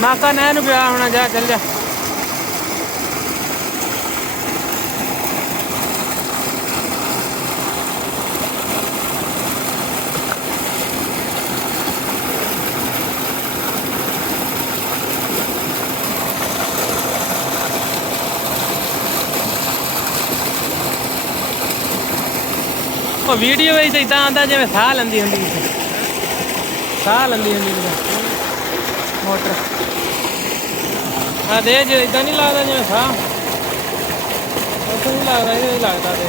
ਮਾਕਾ ਨਹਿਰ ਨੂੰ ਪਿਆ ਹੋਣਾ, ਜਾ ਚੱਲ ਜਾ। ਉਹ ਵੀਡੀਓ ਵਿੱਚ ਇਦਾਂ ਆਉਂਦਾ ਜਿਵੇਂ ਸਾਹ ਲੈਂਦੀ ਹੁੰਦੀ, ਸਾਹ ਲੈਂਦੀ ਹੁੰਦੀ ਮੋਟਰ। ਆ ਦੇ ਜੇ ਇਦਾਂ ਨਹੀਂ ਲੱਗਦਾ ਜਿਵੇਂ ਸਾਹ, ਉੱਥੇ ਨਹੀਂ ਲੱਗਦਾ, ਇਹ ਲੱਗਦਾ ਦੇ।